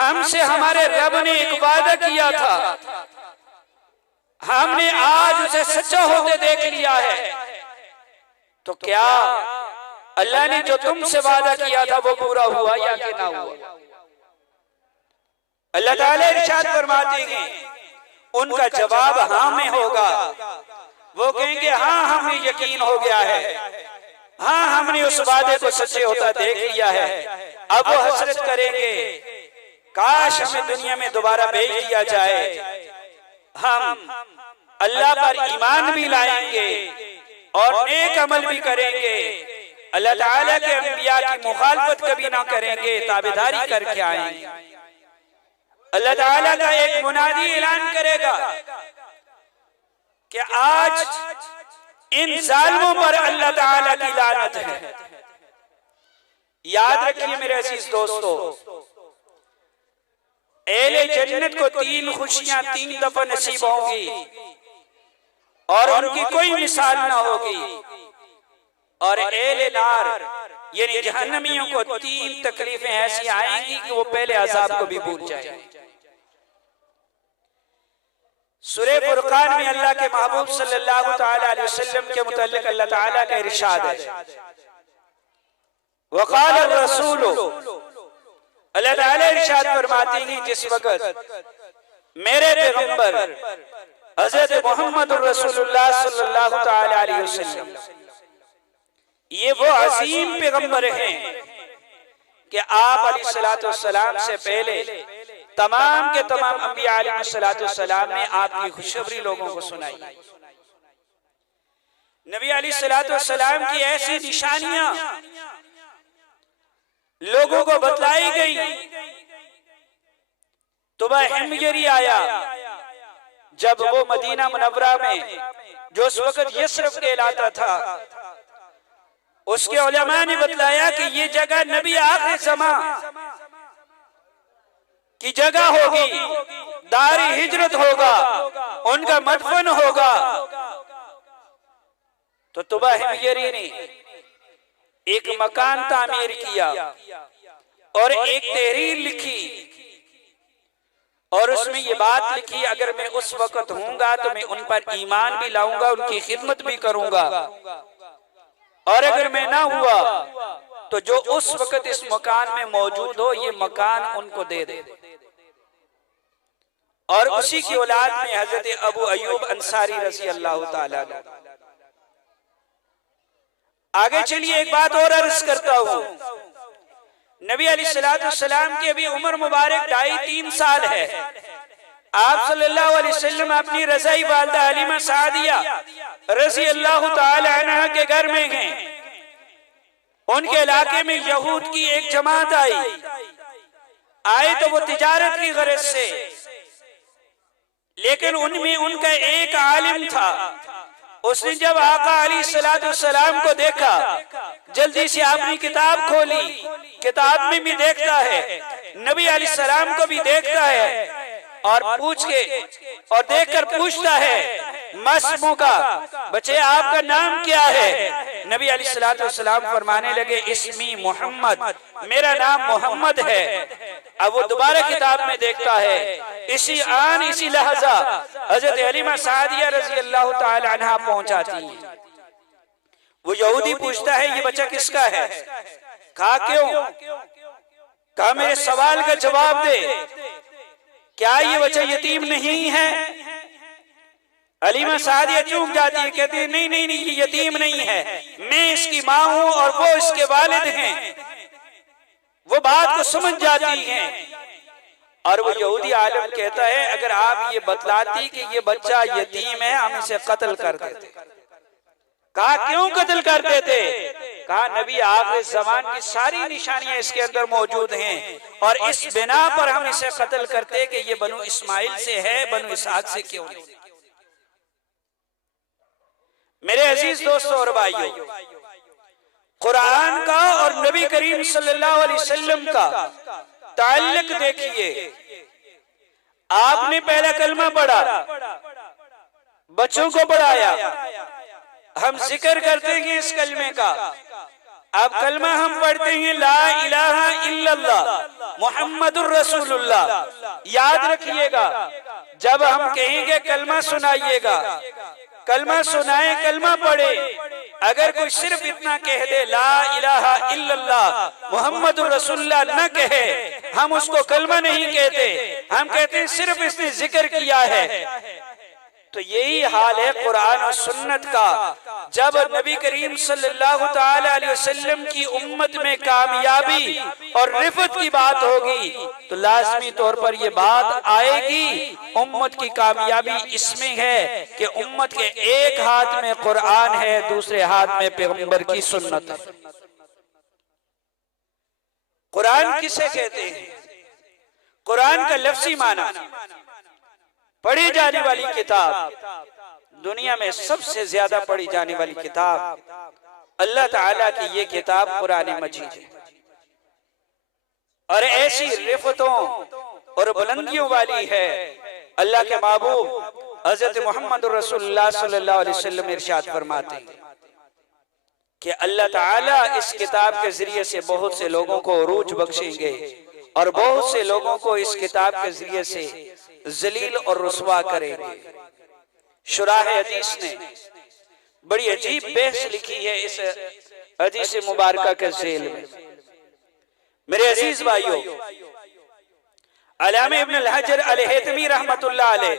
हमसे हमारे रब ने एक वादा किया था, हमने आज उसे सच्चा होते देख लिया है, तो क्या अल्लाह ने जो तुमसे वादा किया था वो पूरा हुआ या कि ना हुआ? अल्लाह ताला इरशाद फरमाते हैं उनका जवाब हाँ में होगा। वो कहेंगे हाँ हमें यकीन हो गया है, हाँ हमने उस वादे को सच्चे होता देख लिया है। अब वो हसरत करेंगे काश हमें दुनिया में दोबारा भेज दिया जाए, हम अल्लाह पर ईमान भी लाएंगे और नेक अमल भी करेंगे, अल्लाह ताला के अंबिया की मुखालफत कभी ना करेंगे, ताबेदारी करके आएंगे। अल्लाह ताला का एक मुनादी ऐलान करेगा कि आज इन जालिमों पर अल्लाह ताला की लानत है। याद रखिए मेरे अजीज दोस्तों, एले जन्नत को 3 खुशियां 3 दफा नसीब होंगी और उनकी कोई मिसाल ना होगी, और एले नार यानी जहन्नमियों को 3 तकलीफें ऐसी आएंगी कि वो पहले अजाब को भी भूल जाएंगे। सूरह फुरकान में अल्लाह के महबूब सल्लल्लाहु तआला अलैहि वसल्लम के मुताल्लिक अल्लाह ताला का इरशाद है, वक़ाल रसूल, अल्लाह ताला इरशाद फरमाते हैं जिस वक़्त मेरे पैगंबर हज़रत मोहम्मद रसूलुल्लाह सल्लल्लाहु तआला अलैहि वसल्लम, ये वो अजीम पैगंबर हैं कि आप अलैहिस्सलातु वस्सलाम से पहले तमाम के तमाम अंबिया अलैहिस्सलातु वस्सलाम ने आपकी खुशखबरी लोगों को सुनाई। नबी अलैहिस्सलातु वस्सलाम की ऐसी निशानियां लोगों को बतलाई गई। तुबह हिमयरी आया जब वो मदीना मुनव्वरा में जो उस वक्त यस्रब कहलाता था, उसके उलमा ने बतलाया कि ये जगह नबी आखिर ज़मान की जगह होगी, दारी हिजरत होगा, उनका मदफन होगा। तो तुबह हिमयरी ने एक मकान तामीर किया और एक तहरीर लिखी और उसमें ये बात लिखी, अगर मैं उस वक्त हूंगा तो मैं उन पर ईमान भी लाऊंगा, उनकी खिदमत भी करूंगा, और अगर मैं ना हुआ तो जो उस वक्त इस मकान में मौजूद हो ये मकान उनको दे दे। और उसी की औलाद में हजरत अबू अयूब अंसारी रज़ी अल्लाह ताला। आगे चलिए एक बात और अर्ज करता हूँ, नबी अलैहिस्सलातु वस्सलाम की अभी उम्र मुबारक 2.5-3 साल है। आप सल्लल्लाहु अलैहि वसल्लम अपनी रज़ाई वालिदा हलीमा सादिया रज़ी अल्लाह ताला अन्हा के घर में हैं। उनके इलाके में यहूद की एक जमात आए तो वो तिजारत की गरज से, लेकिन उनमें उनका एक आलिम था। उसने जब आका अलैहिस्सलातु वस्सलाम को देखा, जल्दी से अपनी किताब खोली, किताब में भी देखता है, नबी अलैहिस्सलाम को भी देखता है और देखकर पूछता है मस्मू का, बच्चे आपका नाम क्या है? नबी अलैहिस्सलातु वस्सलाम फरमाने लगे इस्मी मोहम्मद, मेरा नाम मोहम्मद है। अब वो दोबारा किताब में देखता है, इसी लहजा हजरत हलीमा सादिया रज़ी अल्लाह ताला अन्हा पहुंचाती है। वो यहूदी पूछता है ये बच्चा किसका है? कहा क्यों? कहा मेरे सवाल का जवाब दे, क्या ये बच्चा यतीम नहीं है? हलीमा सादिया चूक जाती है, कहती है नहीं नहीं नहीं, ये यतीम नहीं है, मैं इसकी माँ हूं और वो इसके वालिद हैं। वो बात को समझ जाती हैं और वो यहूदी आलिम कहता है अगर आप ये बतलाती कि ये बच्चा यतीम है हम इसे कत्ल कर देते। कहा क्यों कत्ल कर देते? कहा नबी आखिर ज़मान की सारी निशानियां इसके अंदर मौजूद हैं और इस बिना पर हम इसे कत्ल करते कि ये बनु इस्माइल से है, बनु इसहाक से क्यों नहीं। मेरे अजीज दोस्तों और भाइयों, कुरान का और नबी करीम सल्लल्लाहु अलैहि वसल्लम का ताल्लुक देखिए। आपने पहला कलमा पढ़ा, बच्चों को पढ़ाया, हम जिक्र करते हैं इस कलमे का। अब कलमा हम पढ़ते हैं ला इलाहा इल्लल्लाह मुहम्मदुर रसूलुल्लाह। याद रखिएगा, जब हम कहेंगे कलमा सुनाइएगा, कलमा सुनाए, कलमा पढ़े। अगर कोई सिर्फ इतना कह दे ला इलाहा इल्लल्लाह मुहम्मदुर रसूलुल्लाह न कहे, हम उसको कलमा नहीं कहते, हम कहते हैं सिर्फ इसने जिक्र किया है। तो यही हाल है कुरान और सुन्नत का। जब नबी करीम सल्लल्लाहु ताला अलैहि वसल्लम की उम्मत में कामयाबी और रिफत की बात होगी तो लाजमी तौर पर यह बात आएगी, उम्मत की कामयाबी इसमें है कि उम्मत के एक हाथ में कुरान है, दूसरे हाथ में पैगंबर की सुन्नत है। कुरान किसे कहते हैं? कुरान का लफ्जी माना पढ़ी जाने वाली किताब, दुनिया में सबसे ज्यादा पढ़ी जाने वाली किताब अल्लाह ताला की ये किताब कुरान मजीद है। और ऐसी रिफतों और बुलंदियों वाली है। अल्लाह के महबूब हज़रत मोहम्मद रसूलुल्लाह सल्लल्लाहु अलैहि वसल्लम इरशाद फरमाते हैं कि अल्लाह ताला इस किताब के जरिए से बहुत से लोगों को उरूज बख्शेंगे और बहुत से लोगों को इस किताब के जरिए से जलील और रुस्वा करेंगे। शुराह हदीस ने बड़ी अजीब बहस लिखी है इस हदीस मुबारका के झेल में। मेरे अजीज भाइयों, अल्लामा इब्न अल हजर अल हैतमी रहमतुल्लाह अलैह